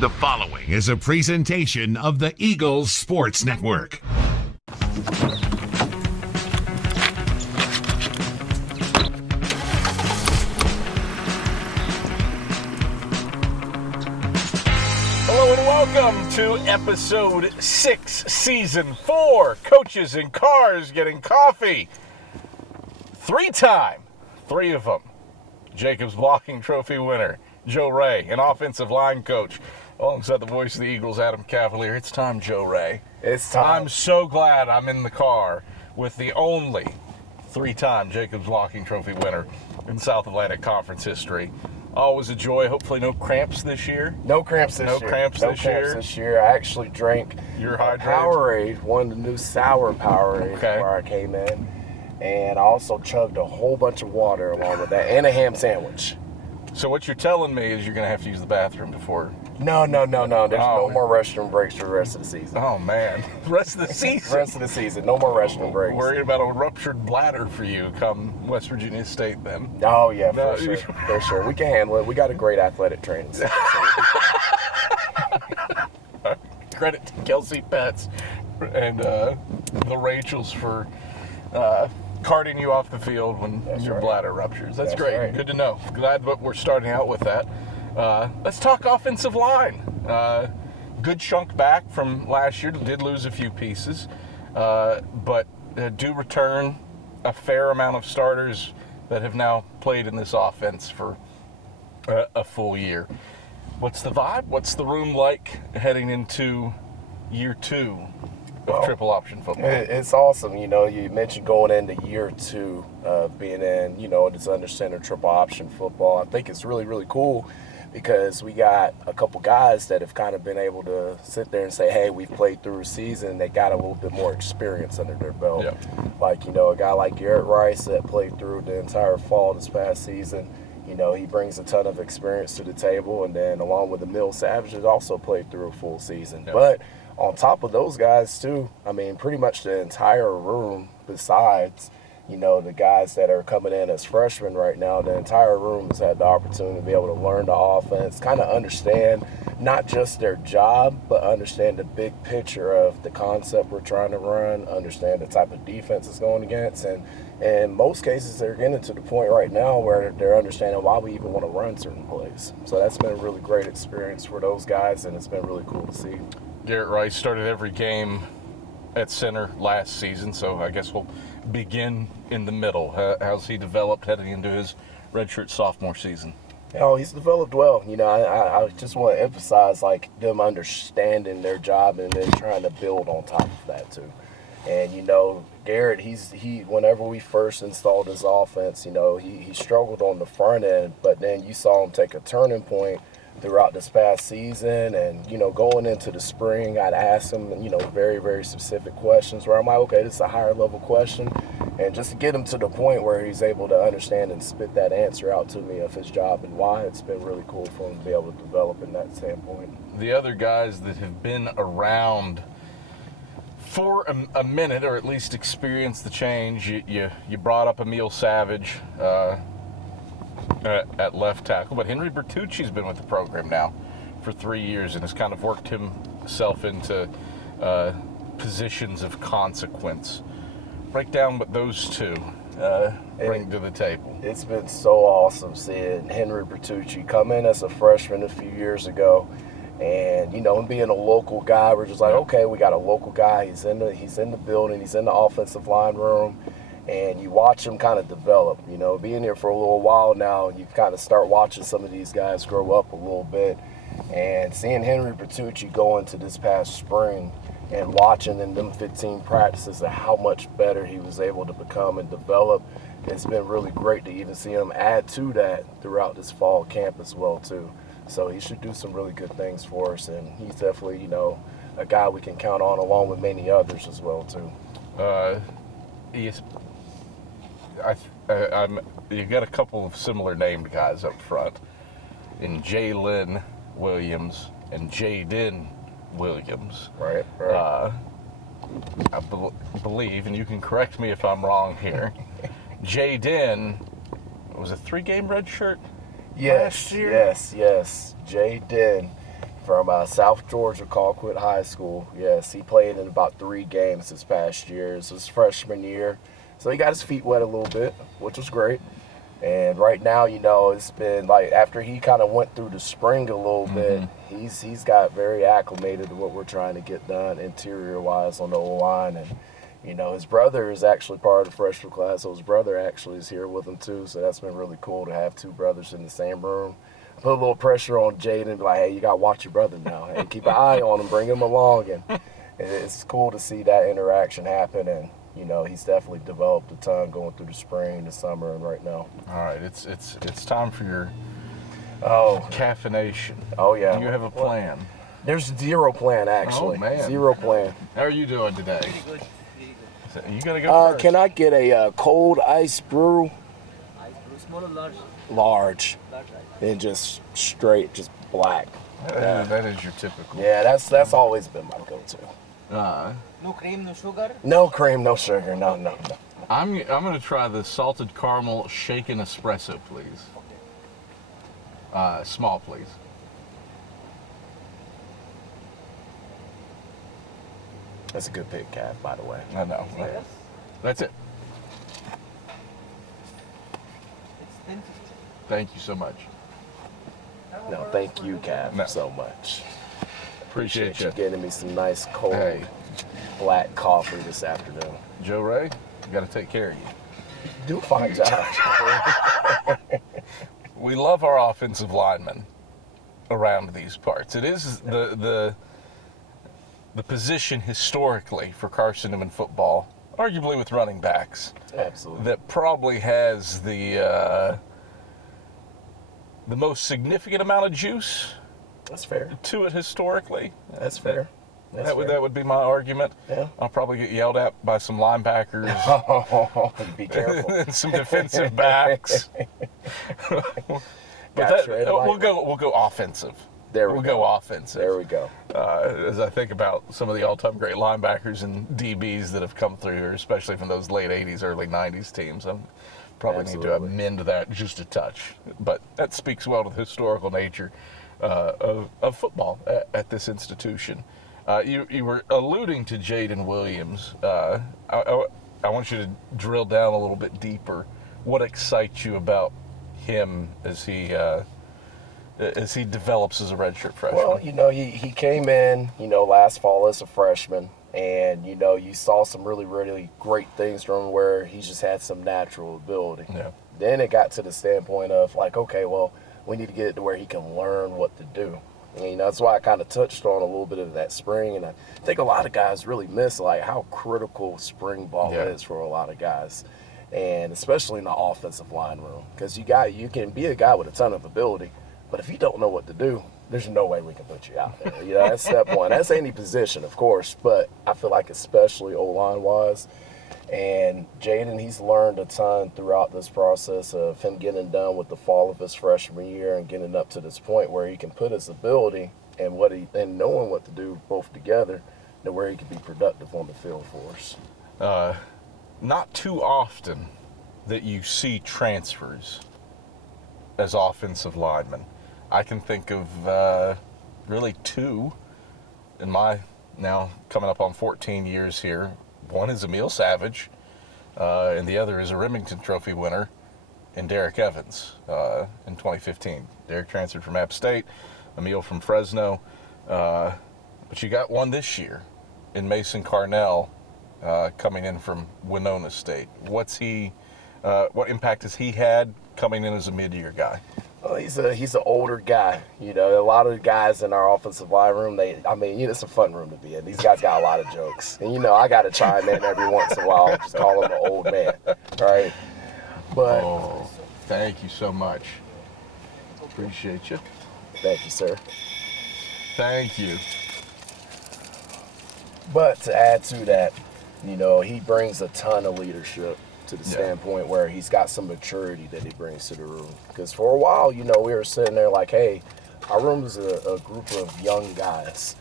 The following is a presentation of the Eagles Sports Network. Hello and welcome to episode 6, season 4, Coaches in Cars Getting Coffee. Three of them, Jacobs Blocking Trophy winner, Joe Ray, an offensive line coach, alongside the voice of the Eagles, Adam Cavalier. It's time, Joe Ray. It's time. I'm so glad I'm in the car with the only three-time Jacobs Blocking Trophy winner in South Atlantic Conference history. Always a joy. Hopefully no cramps this year. No cramps this year. I actually drank your Powerade, one of the new sour Powerade before I came in. And I also chugged a whole bunch of water along with that and a ham sandwich. So what you're telling me is you're going to have to use the bathroom before... No. There's no more restroom breaks for the rest of the season. Oh, man. Rest of the season? Rest of the season. No more restroom breaks. Worried about a ruptured bladder for you come West Virginia State then. Oh, yeah, for sure. We can handle it. We got a great athletic training center. Credit to Kelsey Pets and the Rachels for... carting you off the field when your bladder ruptures. That's great. Right. Good to know. Glad that we're starting out with that. Let's talk offensive line. Good chunk back from last year. Did lose a few pieces, but do return a fair amount of starters that have now played in this offense for a full year. What's the vibe? What's the room like heading into year 2? Triple option football? It's awesome. You know, you mentioned going into year 2 of being in, this under center triple option football. I think it's really, really cool because we got a couple guys that have kind of been able to sit there and say, hey, we've played through a season. They got a little bit more experience under their belt. Yeah. Like, a guy like Garrett Rice that played through the entire fall this past season. He brings a ton of experience to the table. And then along with Emil Savage, has also played through a full season. Yeah. But on top of those guys, too, pretty much the entire room besides, the guys that are coming in as freshmen right now, the entire room has had the opportunity to be able to learn the offense, kind of understand not just their job, but understand the big picture of the concept we're trying to run, understand the type of defense it's going against. And in most cases, they're getting to the point right now where they're understanding why we even want to run certain plays. So that's been a really great experience for those guys, and it's been really cool to see. Garrett Rice started every game at center last season, so I guess we'll begin in the middle. How's he developed heading into his redshirt sophomore season? He's developed well. I just want to emphasize, them understanding their job and then trying to build on top of that, too. And, Garrett, he whenever we first installed his offense, he struggled on the front end, but then you saw him take a turning point throughout this past season. And, going into the spring, I'd ask him, very, very specific questions where I'm like, okay, this is a higher level question. And just to get him to the point where he's able to understand and spit that answer out to me of his job and why, it's been really cool for him to be able to develop in that standpoint. The other guys that have been around for a minute, or at least experienced the change, you brought up Emil Savage at left tackle, but Henry Bertucci's been with the program now for 3 years and has kind of worked himself into positions of consequence. Break down what those two bring to the table. It's been so awesome seeing Henry Bertucci come in as a freshman a few years ago. And, him being a local guy, we're just like, okay, we got a local guy. He's in the building. He's in the offensive line room. And you watch him kind of develop, being here for a little while now, and you kind of start watching some of these guys grow up a little bit. And seeing Henry Bertucci go into this past spring and watching in them 15 practices and how much better he was able to become and develop, it's been really great to even see him add to that throughout this fall camp as well, too. So he should do some really good things for us, and he's definitely, a guy we can count on along with many others as well, too. You got a couple of similar named guys up front in Jalen Williams and Jaden Williams. Right. I believe, and you can correct me if I'm wrong here, Jaden was a 3-game red shirt last year? Yes. Jaden from South Georgia, Colquitt High School. Yes, he played in about 3 games this past year. It's his freshman year. So he got his feet wet a little bit, which was great. And right now, it's been like after he kind of went through the spring a little bit, he's got very acclimated to what we're trying to get done interior-wise on the O-line. And, his brother is actually part of the freshman class, so his brother actually is here with him too. So that's been really cool to have 2 brothers in the same room. Put a little pressure on Jaden, be like, hey, you got to watch your brother now. Hey, keep an eye on him, bring him along. And it's cool to see that interaction happen. And, he's definitely developed a ton going through the spring, the summer, and right now. All right, it's time for your caffeination. Oh, yeah. Do you have a plan? There's 0 plan, actually. Oh, man. 0 plan. How are you doing today? Pretty good. So you got to go first. Can I get a cold ice brew? Ice brew, small or large? Large. Large, right? And just straight, just black. That is your typical. Yeah, that's always been my go-to. No cream, no sugar? No cream, no sugar, no. I'm going to try the salted caramel shaken espresso, please. Small, please. That's a good pick, Cav, by the way. I know. Yes. That's it. It's 10. Thank you so much. No, thank you, Cav, No. so much. Appreciate you you. getting me some nice cold Hey. black coffee this afternoon. Joe Ray, got to take care of you. Do a fine job. We love our offensive linemen around these parts. It is the position historically for Carson-Newman football, arguably with running backs, Absolutely. that probably has the most significant amount of juice That's fair. to it historically. That's fair. That's fair. That would be my argument. Yeah. I'll probably get yelled at by some linebackers Be careful. and some defensive backs. But Gotcha, Ed we'll White. go offensive. There we We'll go. go offensive. There we go. As I think about some of the all-time great linebackers and DBs that have come through here, especially from those late 80s, early 90s teams, I'm probably need to Absolutely. amend that just a touch. But that speaks well to the historical nature of football at this institution. You were alluding to Jaden Williams. I want you to drill down a little bit deeper. What excites you about him as he develops as a redshirt freshman? Well, he came in, last fall as a freshman, and, you saw some really, really great things from him where he just had some natural ability. Yeah. Then it got to the standpoint of, like, okay, well, we need to get it to where he can learn what to do. And, that's why I kind of touched on a little bit of that spring, and I think a lot of guys really miss, like, how critical spring ball is for a lot of guys, and especially in the offensive line room, because you can be a guy with a ton of ability, but if you don't know what to do, there's no way we can put you out there. That's step one. That's any position, of course, but I feel like especially O-line wise. And Jaden, he's learned a ton throughout this process of him getting done with the fall of his freshman year and getting up to this point where he can put his ability and knowing what to do both together to where he can be productive on the field for us. Not too often that you see transfers as offensive linemen. I can think of really 2 in my now coming up on 14 years here. One is Emil Savage, and the other is a Remington Trophy winner in Derek Evans in 2015. Derek transferred from App State, Emil from Fresno, but you got one this year in Mason Carnell coming in from Winona State. What impact has he had coming in as a mid-year guy? Well, he's an older guy. A lot of the guys in our offensive line room, it's a fun room to be in. These guys got a lot of jokes. And, I got to chime in every once in a while, just call him an old man, right? But Thank you so much. Appreciate you. Thank you, sir. Thank you. But to add to that, he brings a ton of leadership to the standpoint where he's got some maturity that he brings to the room. Because for a while, we were sitting there like, hey, our room is a group of young guys.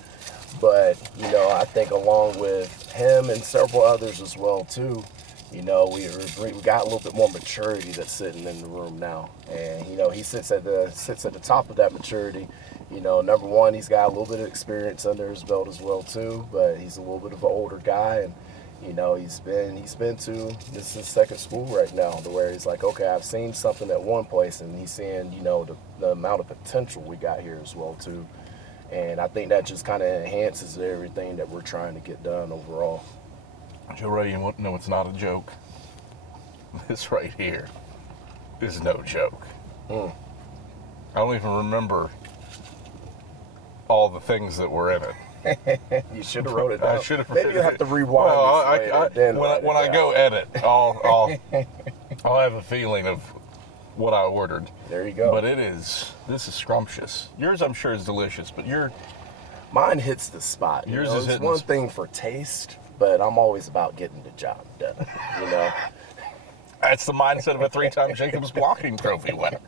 But, I think along with him and several others as well, too, we got a little bit more maturity that's sitting in the room now. And, he sits at the top of that maturity. Number one, he's got a little bit of experience under his belt as well too, but he's a little bit of an older guy, and he's been to this is his second school right now, to where he's like, okay, I've seen something at one place, and he's seeing the amount of potential we got here as well too, and I think that just kind of enhances everything that we're trying to get done overall. Joe Ray, you know it's not a joke. This right here is no joke. I don't even remember all the things that were in it. You should have wrote it down. I should have. Maybe you have to rewind. Well, when I go edit, I'll have a feeling of what I ordered. There you go. But this is scrumptious. Yours, I'm sure, is delicious, but mine hits the spot. Yours is it's one thing for taste, but I'm always about getting the job done. That's the mindset of a 3-time Jacobs blocking trophy winner.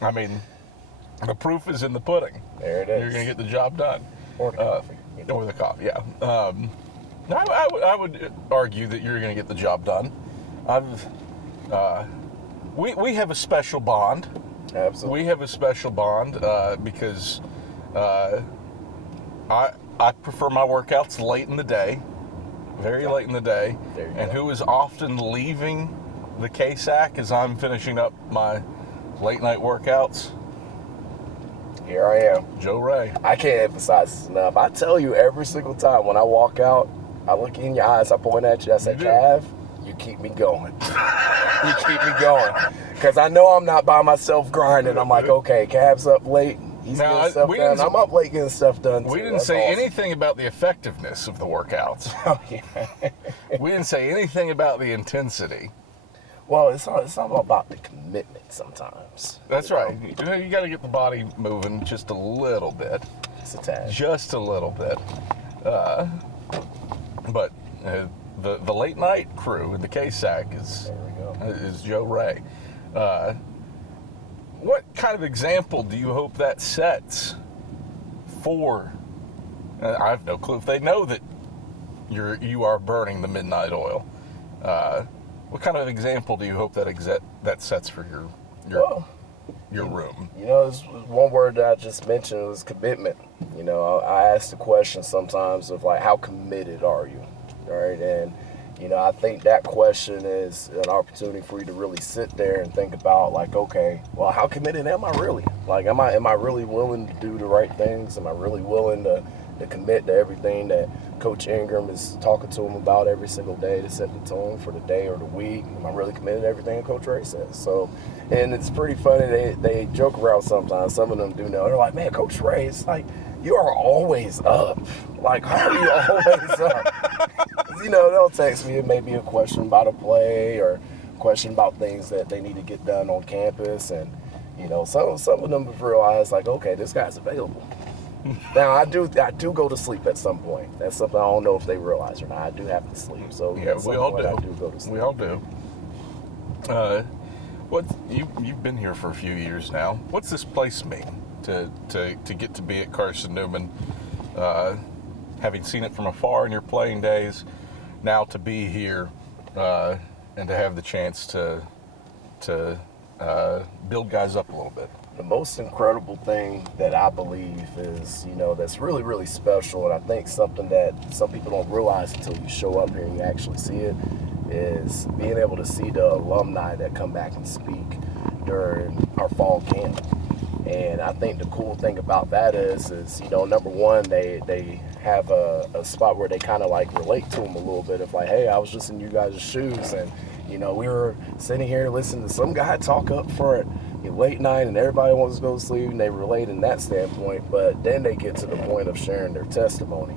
I mean, the proof is in the pudding. There it is. You're going to get the job done. Or the coffee. Or the coffee, yeah. I would argue that you're going to get the job done. We have a special bond. Absolutely. We have a special bond because I prefer my workouts late in the day, very late in the day. There you and go. who is often leaving the KSAC as I'm finishing up my late night workouts? Here I am. Joe Ray. I can't emphasize this enough. I tell you every single time when I walk out, I look in your eyes, I point at you, I say, Cav, you keep me going. You keep me going. Because I know I'm not by myself grinding. I'm like, okay, Cav's up late. He's getting stuff done. I'm up late getting stuff done too. We didn't say anything about the effectiveness of the workouts. Oh, yeah. We didn't say anything about the intensity. Well, it's all about the commitment sometimes. That's right. You got to get the body moving just a little bit. It's a tad. Just a little bit. But the late night crew, the KSAC, is Joe Ray. What kind of example do you hope that sets for? I have no clue if they know that you are burning the midnight oil. What kind of example do you hope that sets for your room? There's one word that I just mentioned was commitment. I ask the question sometimes of like, how committed are you? All right, and I think that question is an opportunity for you to really sit there and think about like, okay, well, how committed am I really? Like, am I really willing to do the right things? Am I really willing to commit to everything that Coach Ingram is talking to him about every single day to set the tone for the day or the week? Am I really committed to everything that Coach Ray says? So, and it's pretty funny, they joke around sometimes. Some of them do know. They're like, man, Coach Ray, it's like, you are always up. Like, how are you always up? They'll text me. It may be a question about a play or a question about things that they need to get done on campus. And, some of them have realized, like, okay, this guy's available. Now, I do go to sleep at some point. That's something I don't know if they realize or not. I do have to sleep. So, yeah, we all do. I do go to sleep. We all do. You've been here for a few years now. What's this place mean to get to be at Carson-Newman, having seen it from afar in your playing days, now to be here and to have the chance to build guys up a little bit? The most incredible thing that I believe is, that's really, really special, and I think something that some people don't realize until you show up here and you actually see it, is being able to see the alumni that come back and speak during our fall camp. And I think the cool thing about that is number one, they have a spot where they kind of like relate to them a little bit of like, hey, I was just in you guys' shoes, and we were sitting here listening to some guy talk up front late night and everybody wants to go to sleep, and they relate in that standpoint. But then they get to the point of sharing their testimony.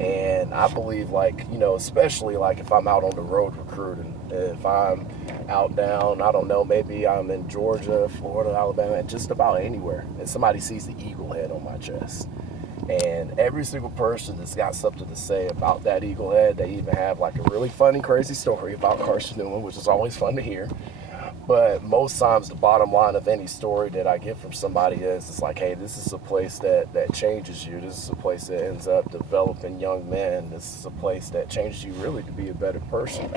And I believe, like, especially like if I'm out on the road recruiting, if I'm out down, I don't know, maybe I'm in Georgia, Florida, Alabama, just about anywhere, and somebody sees the eagle head on my chest. And every single person that's got something to say about that eagle head, they even have like a really funny, crazy story about Carson-Newman, which is always fun to hear. But most times the bottom line of any story that I get from somebody is, it's like, hey, this is a place that changes you. This is a place that ends up developing young men. This is a place that changes you really to be a better person.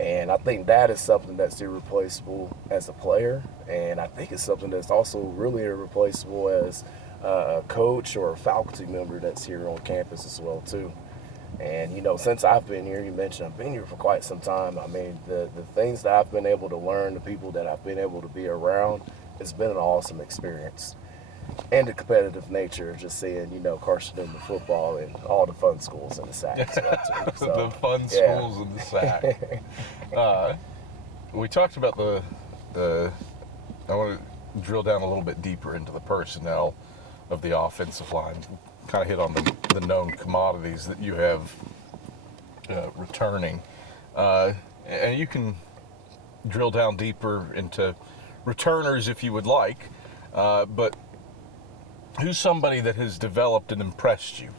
And I think that is something that's irreplaceable as a player. And I think it's something that's also really irreplaceable as a coach or a faculty member that's here on campus as well too. And, you know, since I've been here, you mentioned I've been here for quite some time. I mean, the things that I've been able to learn, the people that I've been able to be around, it's been an awesome experience. And the competitive nature of just seeing, you know, Carson-Newman football and all the fun schools in the SAC as well, too. So, The fun schools in the SAC. We talked about the I want to drill down a little bit deeper into the personnel of the offensive line. Kind of hit on the known commodities that you have returning. And you can drill down deeper into returners if you would like. But who's somebody that has developed and impressed you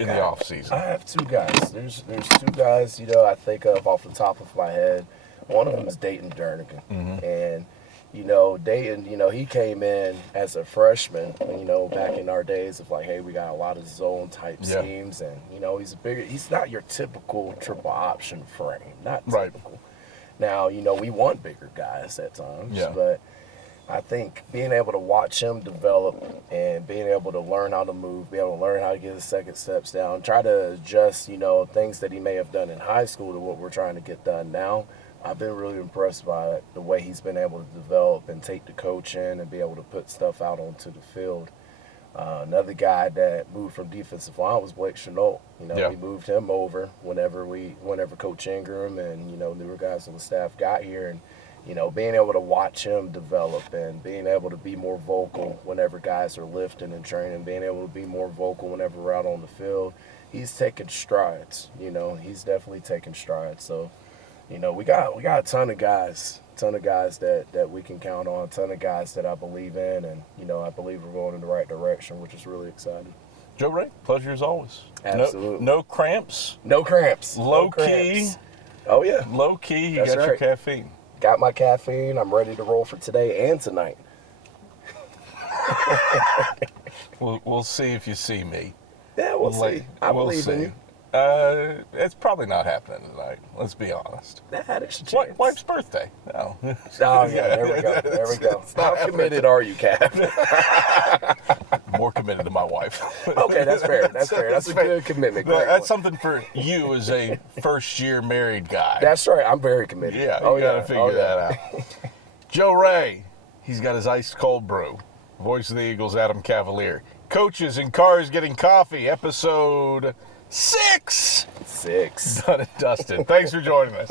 in the off season? I have two guys. There's two guys, you know, I think of off the top of my head. One of them is Dayton Jernigan. And, you know, Dayton, you know, he came in as a freshman, you know, back in our days of like, hey, we got a lot of zone type schemes. And, you know, he's not your typical triple option frame. Not typical. Now, you know, we want bigger guys at times, but I think being able to watch him develop and being able to learn how to move, be able to learn how to get his second steps down, try to adjust, you know, things that he may have done in high school to what we're trying to get done now. I've been really impressed by the way he's been able to develop and take the coach in and be able to put stuff out onto the field. Another guy that moved from defensive line was Blake Chenault. You know, we moved him over whenever Coach Ingram and, you know, newer guys on the staff got here. And, you know, being able to watch him develop and being able to be more vocal whenever guys are lifting and training, being able to be more vocal whenever we're out on the field, he's taking strides. You know, he's definitely taking strides. So, you know, we got a ton of guys that we can count on, a ton of guys that I believe in, and, you know, I believe we're going in the right direction, which is really exciting. Joe Ray, pleasure as always. Absolutely. No cramps? No cramps. Low key? Oh, yeah. Low key, you That's got your caffeine. Got my caffeine. I'm ready to roll for today and tonight. We'll see if you see me. Yeah, we'll see. I believe in you. It's probably not happening tonight. Let's be honest. There's a chance. Wife's birthday. No. Oh, yeah, there we go. There we go. How committed are you, Cap? More committed to my wife. Okay, that's fair. That's fair. That's a good commitment. That's something for you as a first-year married guy. That's right. I'm very committed. Yeah, you got to figure that out. Joe Ray, he's got his ice cold brew. Voice of the Eagles, Adam Cavalier. Coaches in Cars Getting Coffee, episode 6. Six. Done and dusted. Thanks for joining us.